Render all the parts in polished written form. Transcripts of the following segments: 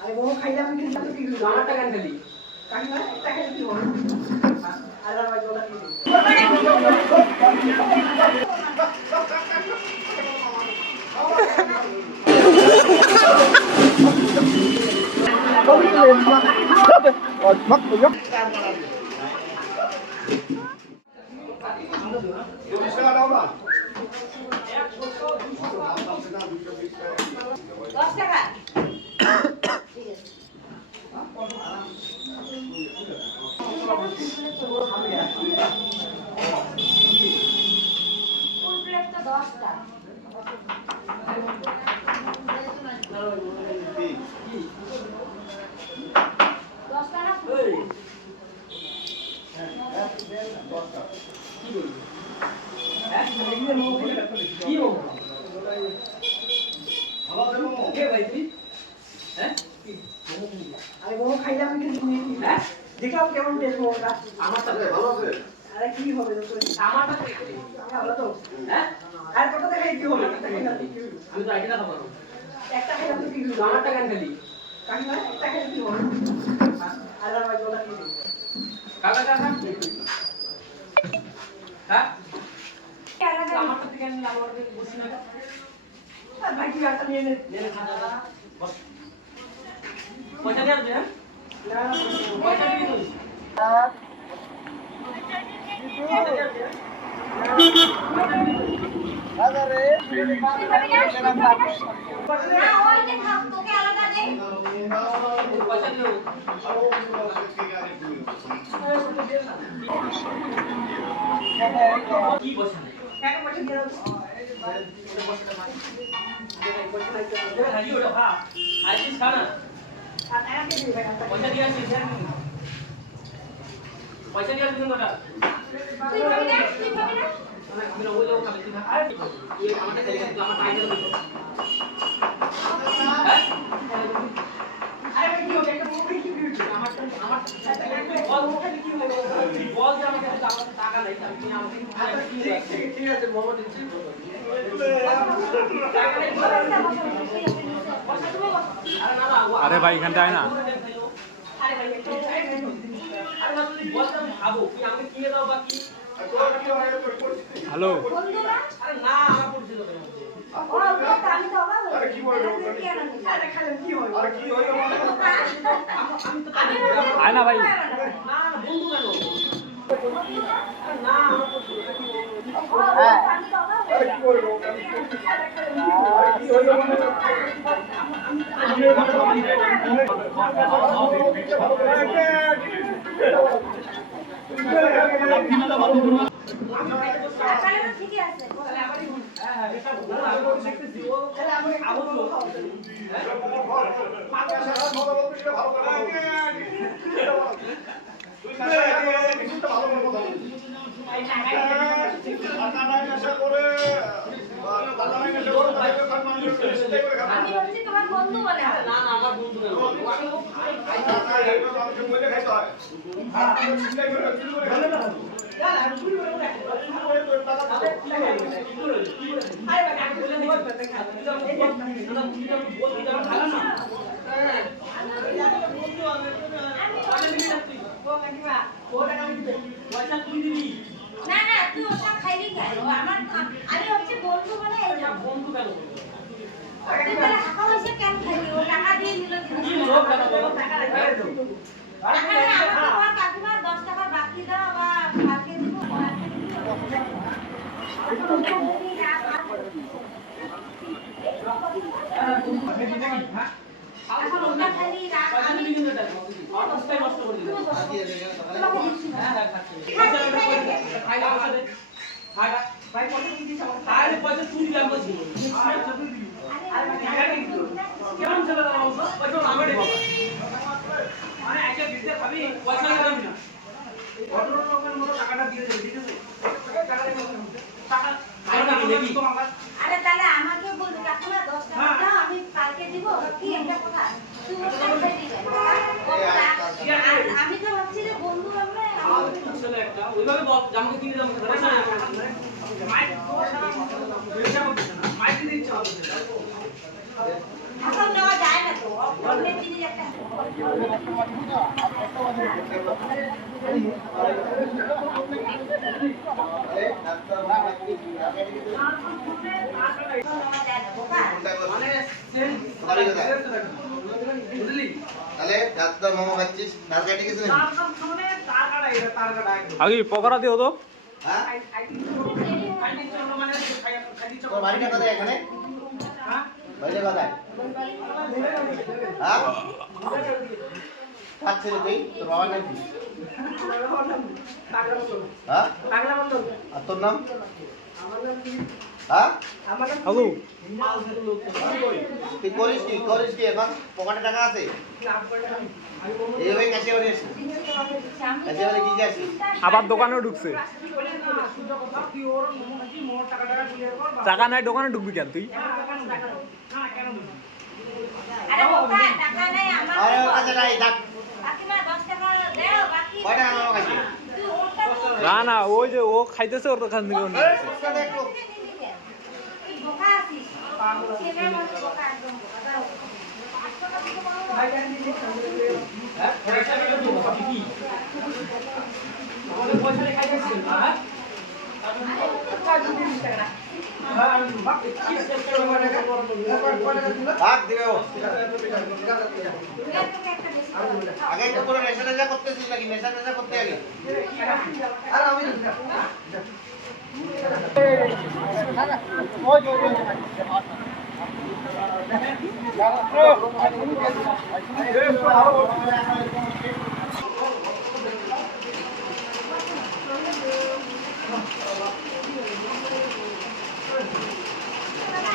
আরে মোমো খাইলাম কিন্তু কি আমারটা কেন খালি কাকিমা একটা খাইলে কি হবে আর ভাই ওটা কি আরে মোমো খাইলাম কিন্তু হ্যাঁ দেখলাম কেমন টেস্ট মোমোটা আমারটা ভালো আছে আরে কি হবে তো আমারটা ভালো তো হ্যাঁ আর কত দেখাই কি হবে আমি তো আইডিয়া খাবো একটা খাইলাম তো কি আমারটা কেন খালি কাকিমা একটা খাইলে কি হবে আর ভাই ওটা কি কাকা কাকা হ্যাঁ আমারটা থেকে আমি আমার বসি না আর ভাই কি একটা নিয়ে নে খাওয়া বস পয়সা দিয়ে আসবে হ্যাঁ পয়সা দিয়ে দিস আরে না ওইটা খাও তোকে আলাদা দে পয়সা দিও কি পয়সা নেই টাকা পয়সা দিয়ে দাও পয়সা নাই ওটা খা আইছিস খা না পয়সা দিয়ে আসিস পয়সা দিয়ে আসিস না তুই খাবি না তুই খাবি না আমি না ওইলো খাবি তুই খা আর এই আমাকে দেখ আমার টাইম দেব হ্যাঁ আরে ভাই কি হবে একটা মুভি কি দিচ্ছিস আমার বল মুখে কি হবে বল যে আমাকে টাকা নাই আমি আমাকে ঠিক আছে মোমো দিচ্ছি আরে ভাই এখানটা আয় না আরে ভাই আরে না তুই বল আমি খাবো কি আমাকে কিনে দাও বাকি হ্যালো আরে না আমার পড়ছিল কেন আমি তো অবাক আরে কি বলবো আরে খালি কি হয় আরে কি হয় আমি তো আয় না ভাই না না বন্ধু কেন না আমার পড়ছিল হ্যাঁ আরে কি বলবো আরে কি হলো ঠিকই আছে আমি হচ্ছে তোমার বন্ধু বলে না না আমার বন্ধু কেন না না তুই ওটা খাইলি কেন আমার আমি হচ্ছে বন্ধু বলে বন্ধু কেন তুই বলে টাকা পয়সা কেন খাইলি ও টাকা দিয়ে নিল কি লোক কেন টাকা রাখবে টাকা না আমার তোমার কাকিমা 10 টাকা বাকি দাও বা কালকে দিব এখন ওটা খালি রাখ আমি অবস্থায় নষ্ট করে দিলাম হ্যাঁ হ্যাঁ পয়সা খাইলা পয়সা দে খাইলা ভাই পয়সা কি দিছ আরে পয়সা তুই দিলাম বলছি আরে কেমন চলে গেল পয়সা আমারে বাবা মানে একটা দিতে ভাবি পয়সা দিলাম না অন্য লোকের মতো টাকাটা দিয়ে দেবে ঠিক আছে টাকা দেব টাকা আরে তাহলে আমাকে বলবি কাকিমা 10 টাকা দাও আমি কালকে দিব কি একটা কথা তুই ওটা খাই দিবি আমি তো ভাবছি যে বন্ধু আমরা একটা ওইভাবে বল জামাকে কিনে দাও মাইক মাইক দিতে ইচ্ছা হবে এখন নেওয়া যায় না তো অন্যের জিনিস একটা মানে বুঝলি তাহলে ডাক্তার মামা খাচ্ছিস নারকাটি কিছু নেই আগে পকোড়া দিও তো হ্যাঁ তোর বাড়িটা কোথায় এখানে বাড়িটা কোথায় হ্যাঁ কার ছেলে তুই তোর বাবার নাম কি হ্যাঁ আর তোর নাম হ্যাঁ হ্যালো তুই করিস কি এখন পকেটে টাকা আছে এইভাবে কাছে বাড়ি আসিস কাছে বাড়ি কি আসিস আবার দোকানেও ঢুকছে টাকা নাই দোকানে ঢুকবি কেন তুই আরে বাবা টাকা নাই আমার আরে ওর কাছে নাই ডাক বাকি না 10 টাকা দাও বাকি কয় টাকা আমার কাছে তুই ওটা না না ওই যে ও খাইতেছে ওর কাছ থেকে ওটা দেখো তুই বোকা আছিস ছেলে মানুষ বোকা একদম বোকা দাও 8 টাকা দিতে পারো হ্যাঁ পয়সা দিলে তো কি আমাদের পয়সা রেখে গেছিল হ্যাঁ ভাগ দিবে ও তোকে একটা বেশি আগে তো পুরো নেশা করতেছিস নাকি নেশা করতে আগে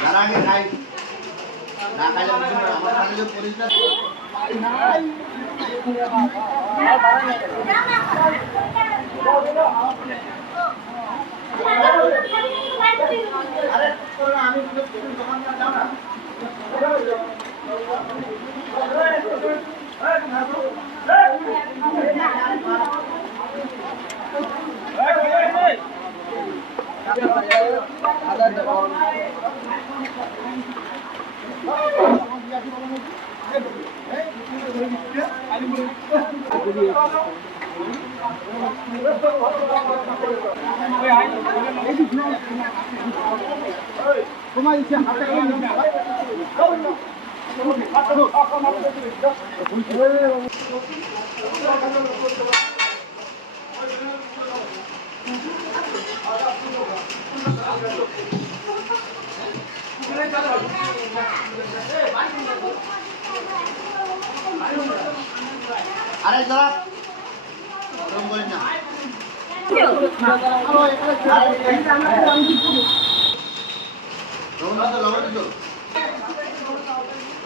যারা আগে খাই না খাইলে বুঝি না আমার খাইলে যে পরিষ্কার আরে তোরা আমি দোকান না যাও না আরে দাদা রং করেন না রং তো লবণ দিতো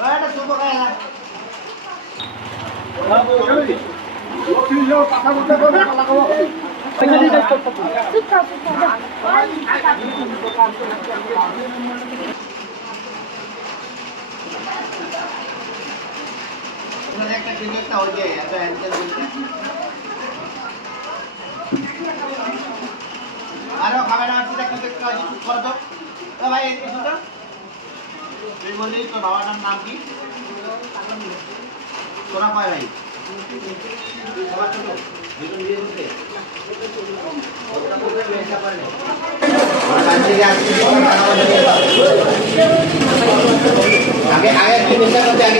এটা সুপ খায় না একটা ক্রিকেটটা হয়ে যায় এত হ্যান্ডেল বলতে আরো খাবে না সেটা ক্রিকেট খেলা করে তো ভাই এই শুনতো তুই বললি তোর বাবার নাম কি তোরা কয় ভাই সবার ছোট দুজন বিয়ে করতে আগে আগে কি চিন্তা করতে আগে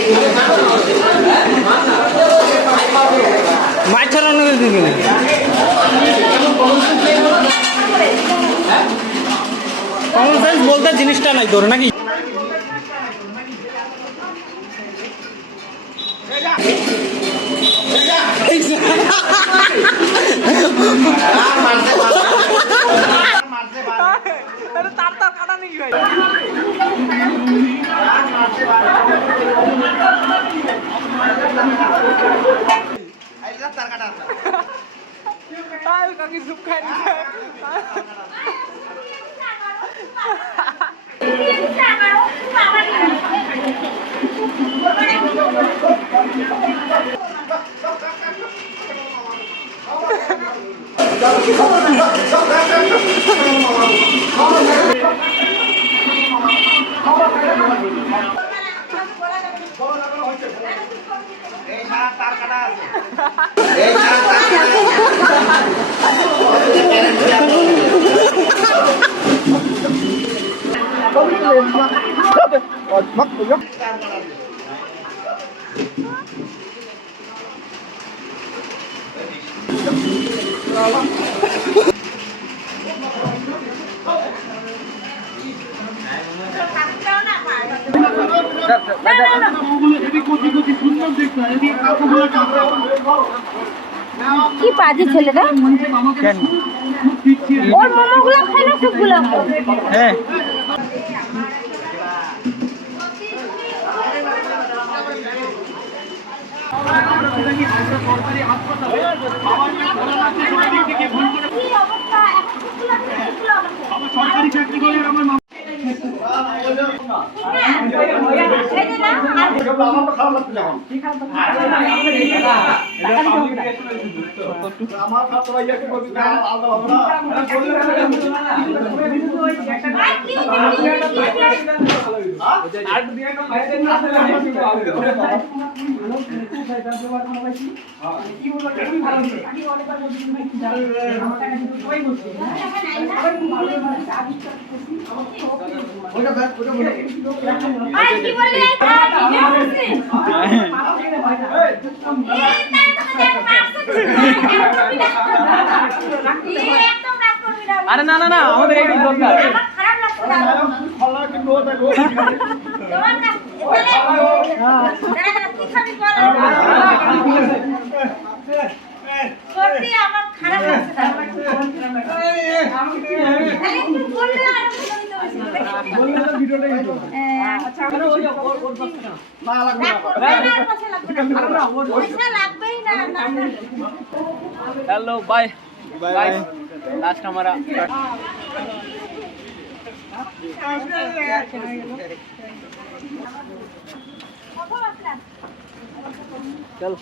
মাছ ছাড়ানো দিবি কমন সেন্স বলতে জিনিসটা নাই তোর নাকি তার তার কাটা নাকি ভাই তার কাটা কাকি চুপ খাই এই সারা তার কাটা আছে এই সারা তার কি বাজে ছেলেটা ওর মোমোগুলো খাই না সবগুলো হ্যাঁ কি অবস্থা এখন সরকারি চাকরি করে আমার আরে না না না আমাদের এইটাই দরকার খারাপ সত্যি আমার খারাপ লাগছে একটু বললে আর বললে তো ভিডিওটাই হতো আচ্ছা আমরা ওই ওর পাশে না লাগবে না পয়সা লাগবেই না हेलो बाय बाय लास्ट हमारा चल